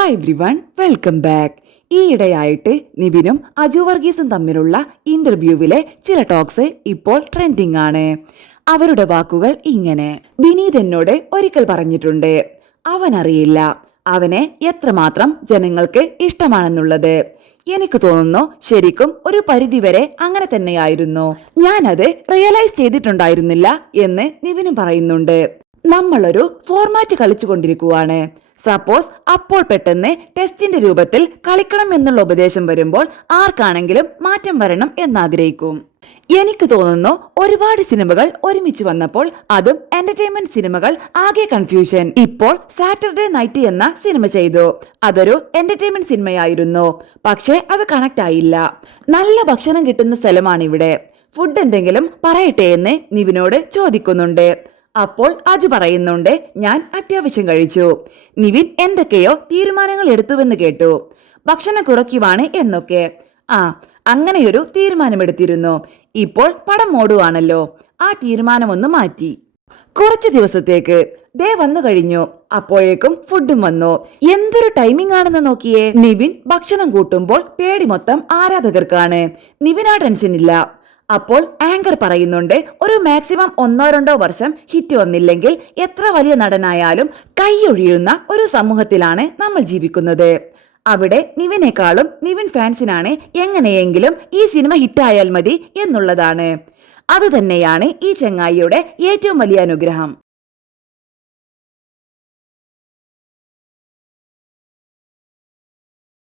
Hi everyone, welcome back. ഈയിടെയായിട്ട് നിവിനും അജു വർഗീസും തമ്മിലുള്ള ഇന്റർവ്യൂവിലെ ചില ടോക്സ് ഇപ്പോൾ ട്രെൻഡിങ് ആണ്. അവരുടെ വാക്കുകൾ ഇങ്ങനെ: വിനീത് എന്നോട് ഒരിക്കൽ പറഞ്ഞിട്ടുണ്ട്, അവനറിയില്ല അവനെ എത്രമാത്രം ജനങ്ങൾക്ക് ഇഷ്ടമാണെന്നുള്ളത്. എനിക്ക് തോന്നുന്നു ശരിക്കും ഒരു പരിധിവരെ അങ്ങനെ തന്നെയായിരുന്നു. ഞാനത് റിയലൈസ് ചെയ്തിട്ടുണ്ടായിരുന്നില്ല എന്ന് നിവിനും പറയുന്നുണ്ട്. നമ്മളൊരു ഫോർമാറ്റ് കളിച്ചുകൊണ്ടിരിക്കുവാണ്. സപ്പോസ് അപ്പോൾ പെട്ടെന്ന് ടെസ്റ്റിന്റെ രൂപത്തിൽ കളിക്കണം എന്നുള്ള ഉപദേശം വരുമ്പോൾ ആർക്കാണെങ്കിലും മാറ്റം വരണം എന്നാഗ്രഹിക്കും. എനിക്ക് തോന്നുന്നു ഒരുപാട് സിനിമകൾ ഒരുമിച്ച് വന്നപ്പോൾ, അതും എന്റർടൈൻമെന്റ് സിനിമകൾ, ആകെ കൺഫ്യൂഷൻ. ഇപ്പോൾ സാറ്റർഡേ നൈറ്റ് എന്ന സിനിമ ചെയ്തു. അതൊരു എന്റർടൈൻമെന്റ് സിനിമയായിരുന്നു, പക്ഷേ അത് കണക്ട് ആയില്ല. നല്ല ഭക്ഷണം കിട്ടുന്ന സ്ഥലമാണിവിടെ. ഫുഡ് എന്തെങ്കിലും പറയട്ടെ എന്ന് നിവിനോട് ചോദിക്കുന്നുണ്ട്. അപ്പോൾ അജു പറയുന്നുണ്ട്, ഞാൻ അത്യാവശ്യം കഴിച്ചു. നിവിൻ എന്തൊക്കെയോ തീരുമാനങ്ങൾ എടുത്തുവെന്ന് കേട്ടു, ഭക്ഷണം കുറയ്ക്കുവാണ് എന്നൊക്കെ. അങ്ങനെയൊരു തീരുമാനമെടുത്തിരുന്നു. ഇപ്പോൾ പടം ഓടുവാണല്ലോ, ആ തീരുമാനമൊന്ന് മാറ്റി. കുറച്ച് ദിവസത്തേക്ക് ദേ വന്നു കഴിഞ്ഞു. അപ്പോഴേക്കും ഫുഡും വന്നു. എന്തൊരു ടൈമിംഗ് ആണെന്ന് നോക്കിയേ. നിവിൻ ഭക്ഷണം കൂട്ടുമ്പോൾ പേടി മൊത്തം ആരാധകർക്കാണ്. നിവിനാ ടെൻഷൻ ഇല്ല. അപ്പോൾ ആങ്കർ പറയുന്നുണ്ട്, ഒരു മാക്സിമം 1-2 വർഷം ഹിറ്റ് വന്നില്ലെങ്കിൽ എത്ര വലിയ നടനായാലും കൈയൊഴിയുന്ന ഒരു സമൂഹത്തിലാണ് നമ്മൾ ജീവിക്കുന്നത്. അവിടെ നിവിനേക്കാളും നിവിൻ ഫാൻസിനാണ് എങ്ങനെയെങ്കിലും ഈ സിനിമ ഹിറ്റായാൽ മതി എന്നുള്ളതാണ്. അതുതന്നെയാണ് ഈ ചങ്ങായിയുടെ ഏറ്റവും വലിയ അനുഗ്രഹം.